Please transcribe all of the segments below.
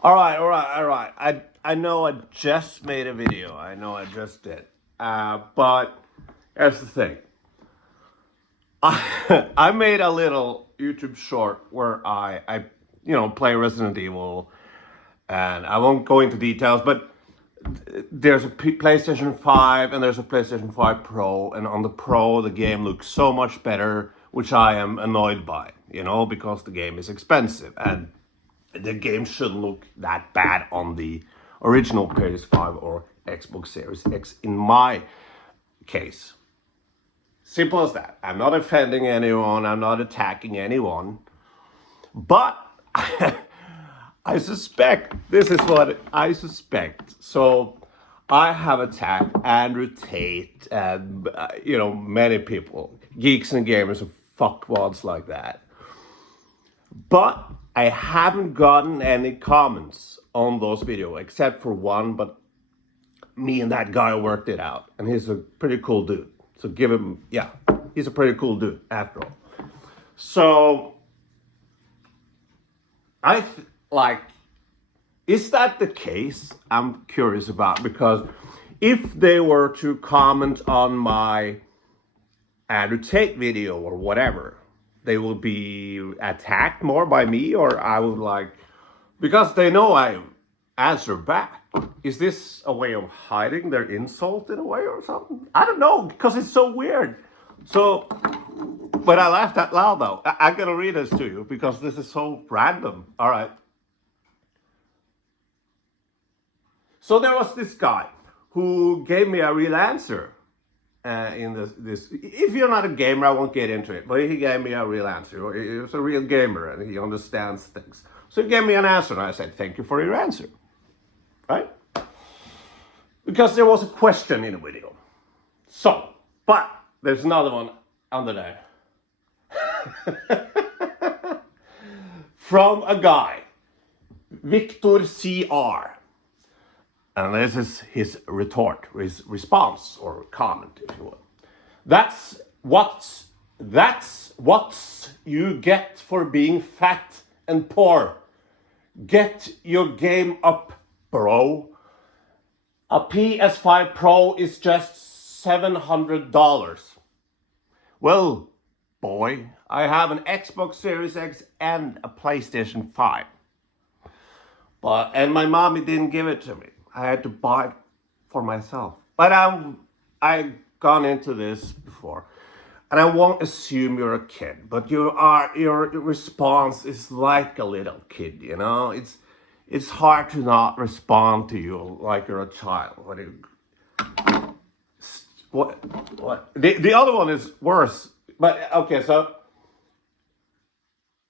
All right. I know I just made a video. I know I just did. But here's the thing. I made a little YouTube short where I play Resident Evil, and I won't go into details, but there's a PlayStation 5 and there's a PlayStation 5 Pro, and on the Pro the game looks so much better, which I am annoyed by, because the game is expensive and the game shouldn't look that bad on the original PS5 or Xbox Series X in my case. Simple as that. I'm not offending anyone, I'm not attacking anyone, but I suspect, this is what I suspect. So I have attacked Andrew Tate and, many people, geeks and gamers and fuckwads like that. But I haven't gotten any comments on those videos except for one, but me and that guy worked it out. And he's a pretty cool dude. So give him, yeah, he's a pretty cool dude after all. So is that the case? I'm curious about, because if they were to comment on my Andrew Tate video or whatever, they will be attacked more by me, or I would because they know I answer back. Is this a way of hiding their insult in a way or something? I don't know, because it's so weird. So, but I laughed out loud though. I'm gonna read this to you because this is so random. All right. So there was this guy who gave me a real answer in this. If you're not a gamer, I won't get into it, but he gave me a real answer. He was a real gamer and he understands things. So he gave me an answer and I said, thank you for your answer. Right? Because there was a question in the video. So, but there's another one under there. From a guy, Victor CR. And this is his retort, his response or comment, if you will. That's what you get for being fat and poor. Get your game up, bro. A PS5 Pro is just $700. Well, boy, I have an Xbox Series X and a PlayStation 5. And my mommy didn't give it to me. I had to buy it for myself. But I've gone into this before. And I won't assume you're a kid, but your response is like a little kid, It's hard to not respond to you like you're a child. What? The other one is worse. But okay, so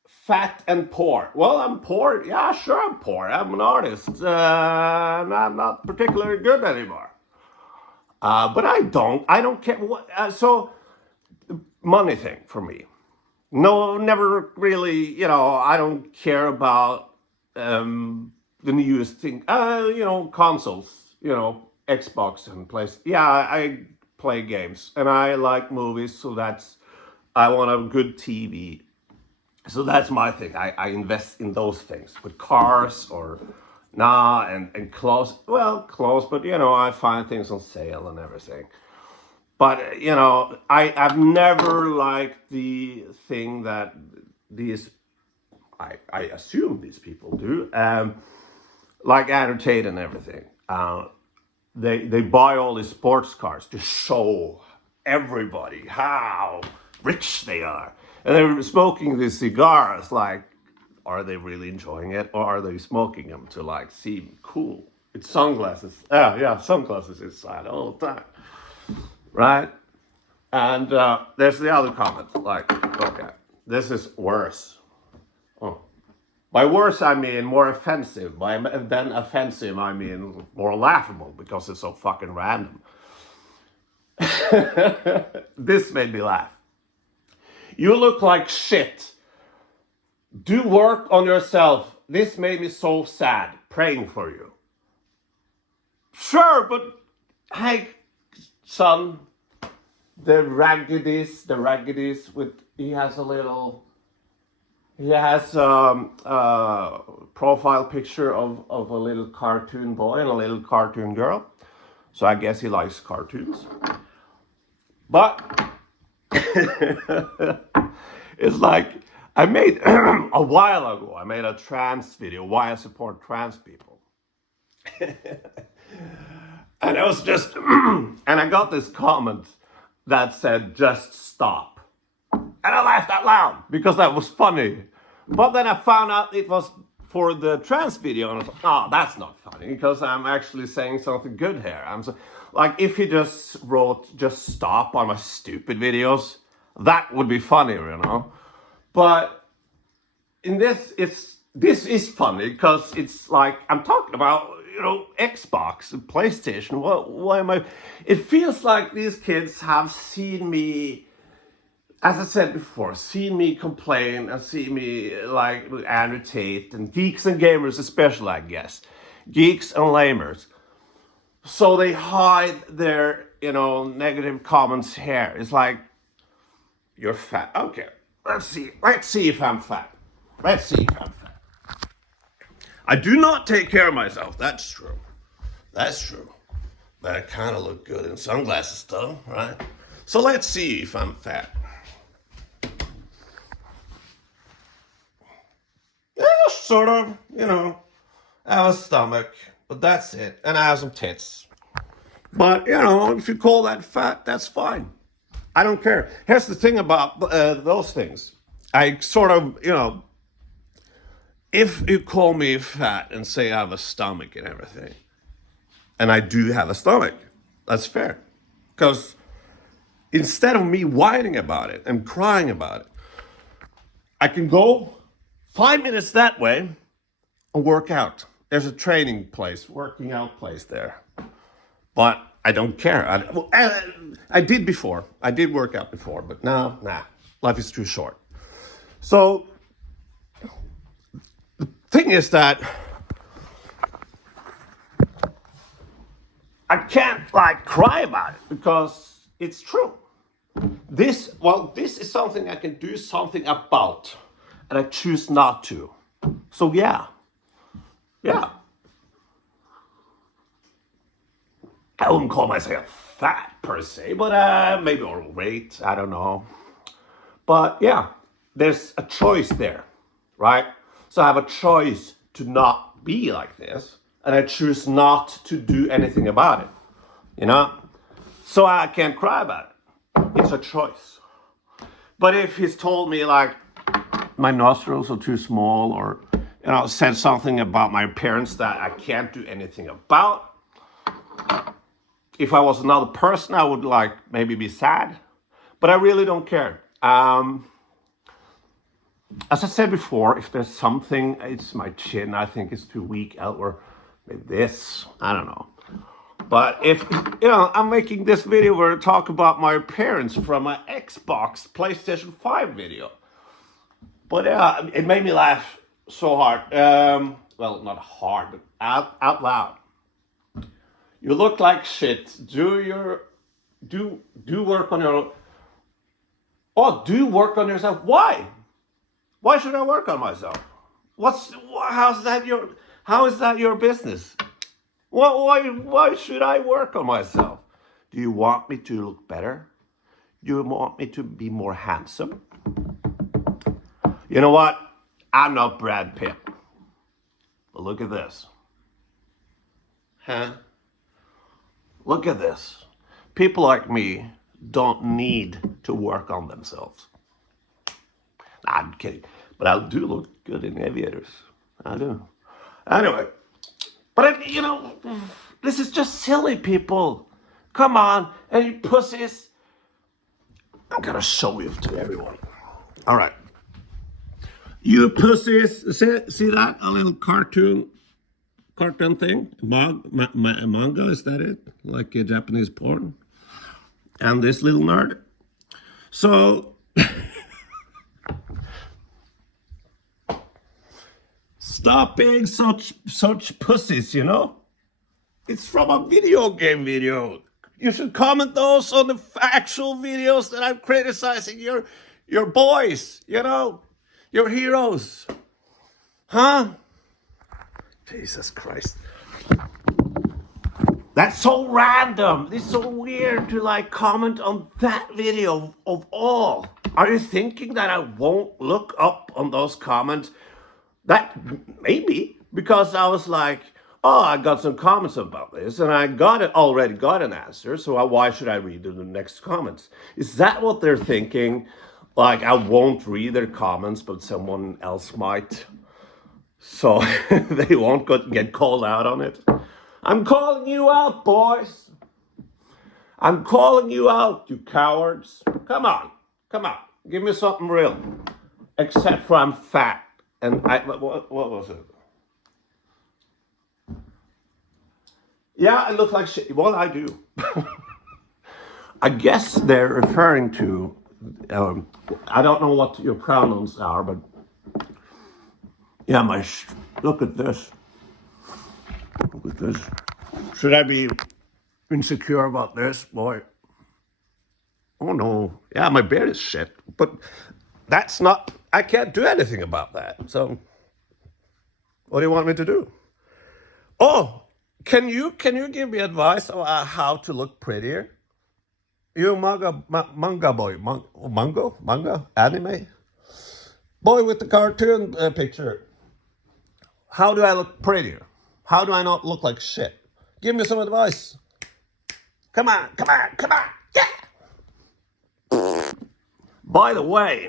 fat and poor. Well, I'm poor. Yeah, sure, I'm poor. I'm an artist. And I'm not particularly good anymore. But I don't care. So, money thing for me. No, never really, I don't care about the newest thing. Consoles, Xbox and PlayStation. Yeah, I play games and I like movies, so I want a good TV. So that's my thing. I invest in those things with cars or and clothes. Well, clothes, but I find things on sale and everything. But I've never liked the thing that these I assume these people do, like Andrew Tate and everything. They buy all these sports cars to show everybody how rich they are. And they're smoking these cigars, are they really enjoying it? Or are they smoking them to seem cool? It's sunglasses. Yeah, sunglasses inside all the time. Right? And there's the other comment, okay, this is worse. Oh. By worse, I mean more offensive. By then offensive, I mean more laughable because it's so fucking random. This made me laugh. You look like shit. Do work on yourself. This made me so sad. Praying for you. Sure, but hey, son, the Raggities he has a little He has a profile picture of a little cartoon boy and a little cartoon girl. So I guess he likes cartoons. But it's like I made a while ago, I made a trans video, why I support trans people. And it was just, and I got this comment that said, just stop. And I laughed out loud because that was funny. But then I found out it was for the trans video, and I was like, oh, that's not funny because I'm actually saying something good here. Like, if he just wrote, just stop on my stupid videos, that would be funnier, you know? But in this, this is funny because it's like, I'm talking about, you know, Xbox and PlayStation. Why am I? It feels like these kids have seen me, as I said before, seen me complain and see me like with Andrew Tate and geeks and gamers especially, I guess. Geeks and lamers. So they hide their, you know, negative comments here. It's like, you're fat. Okay, let's see. Let's see if I'm fat. Let's see if I'm fat. I do not take care of myself. That's true. That's true. But I kind of look good in sunglasses though, right? So let's see if I'm fat. Yeah, sort of, you know. I have a stomach, but that's it. And I have some tits. But, you know, if you call that fat, that's fine. I don't care. Here's the thing about those things. I sort of, you know, if you call me fat and say I have a stomach and everything, and I do have a stomach, that's fair. Because instead of me whining about it and crying about it, I can go 5 minutes that way and work out. There's a training place, working out place there. But I don't care. I did before. I did work out before, but now, nah. Life is too short. So the thing is that I can't like cry about it because it's true. This is something I can do something about, and I choose not to. So yeah. I wouldn't call myself fat per se, but maybe overweight. I don't know. But yeah, there's a choice there, right? So I have a choice to not be like this, and I choose not to do anything about it, you know? So I can't cry about it. It's a choice. But if he's told me like my nostrils are too small, or, you know, said something about my appearance that I can't do anything about, if I was another person, I would like maybe be sad, but I really don't care. As I said before, if there's something, it's my chin, I think it's too weak, or maybe this, I don't know. But if, you know, I'm making this video where I talk about my appearance from my Xbox PlayStation 5 video. But it made me laugh so hard. Well, not hard, but out loud. You look like shit. Do work on your. Oh, do work on yourself. Why? Why should I work on myself? How is that your business? Why should I work on myself? Do you want me to look better? Do you want me to be more handsome? You know what? I'm not Brad Pitt. But look at this. Huh? Look at this. People like me don't need to work on themselves. Nah, I'm kidding. But I do look good in aviators. I do. Anyway. But, you know, this is just silly, people. Come on. And you pussies. I'm going to show you to everyone. All right. You pussies. See that? A little cartoon thing? Manga, is that it? Like a Japanese porn? And this little nerd. So, stop being such pussies, you know? It's from a video game video. You should comment those on the actual videos that I'm criticizing your boys, you know? You're heroes. Huh? Jesus Christ. That's so random. It's so weird to like comment on that video of all. Are you thinking that I won't look up on those comments? That maybe because I was like, oh, I got some comments about this and I already got an answer. So why should I read the next comments? Is that what they're thinking? Like I won't read their comments, but someone else might. So they won't get called out on it. I'm calling you out, boys. I'm calling you out, you cowards. Come on. Give me something real. Except for I'm fat. And what was it? Yeah, I look like shit. Well, I do. I guess they're referring to, I don't know what your pronouns are, but yeah, look at this. Look at this. Should I be insecure about this, boy? Oh no. Yeah, my beard is shit. But I can't do anything about that. So what do you want me to do? Oh, can you give me advice on how to look prettier? You manga boy, manga, anime boy with the cartoon picture. How do I look prettier? How do I not look like shit? Give me some advice. Come on. Yeah. By the way,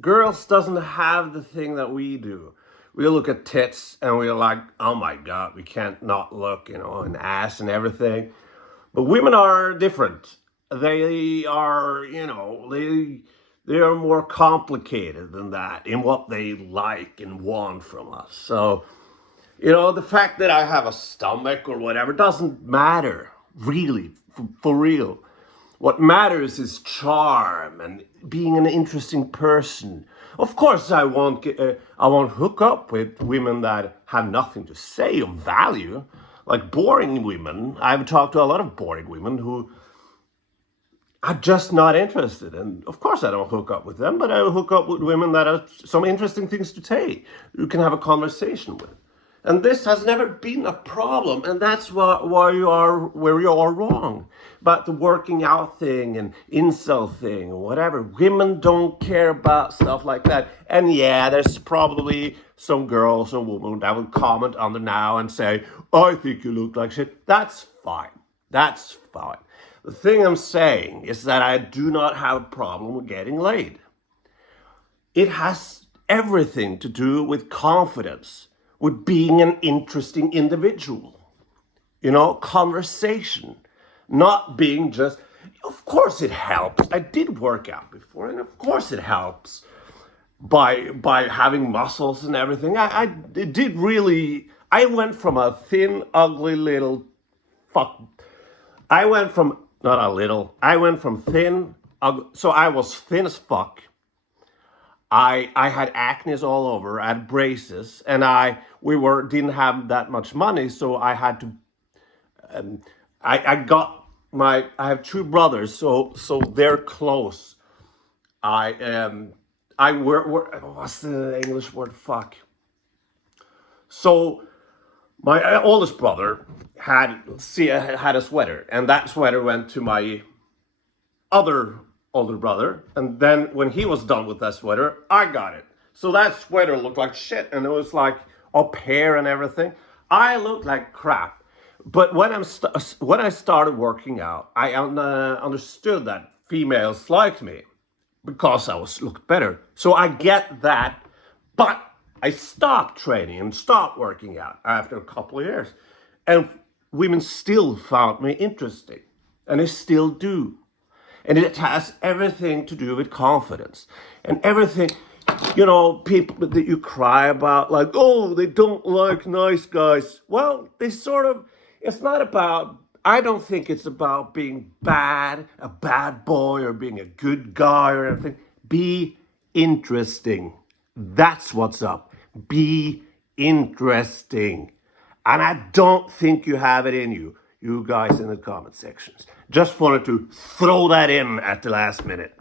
girls doesn't have the thing that we do. We look at tits and we're like, oh my God, we can't not look, an ass and everything. But women are different. They are, they are more complicated than that in what they like and want from us. So, the fact that I have a stomach or whatever doesn't matter, really, for real. What matters is charm and being an interesting person. Of course, I won't hook up with women that have nothing to say of value, like boring women. I've talked to a lot of boring women who are just not interested. And of course, I don't hook up with them, but I hook up with women that have some interesting things to say, you can have a conversation with. And this has never been a problem, and that's why you are where you are wrong. But the working out thing and incel thing or whatever, women don't care about stuff like that. And yeah, there's probably some girls or women that will comment on the now and say, I think you look like shit. That's fine. The thing I'm saying is that I do not have a problem with getting laid. It has everything to do with confidence, with being an interesting individual. Conversation, not being just, of course it helps. I did work out before, and of course it helps by having muscles and everything. It did really, I went from a thin, ugly little fuck. I went from, not a little, I went from thin, so I was thin as fuck. I had acne all over. I had braces, and didn't have that much money, so I had to. I have two brothers, so they're close. I what's the English word? Fuck. So my oldest brother had a sweater, and that sweater went to my other older brother, and then when he was done with that sweater, I got it. So that sweater looked like shit, and it was like up here and everything. I looked like crap. But when I started working out, I understood that females liked me because I looked better. So I get that, but I stopped training and stopped working out after a couple of years, and women still found me interesting, and they still do. And it has everything to do with confidence. And everything, people that you cry about, like, oh, they don't like nice guys. Well, it's not about, I don't think it's about being a bad boy, or being a good guy or anything. Be interesting. That's what's up. Be interesting. And I don't think you have it in you guys in the comment sections. Just wanted to throw that in at the last minute.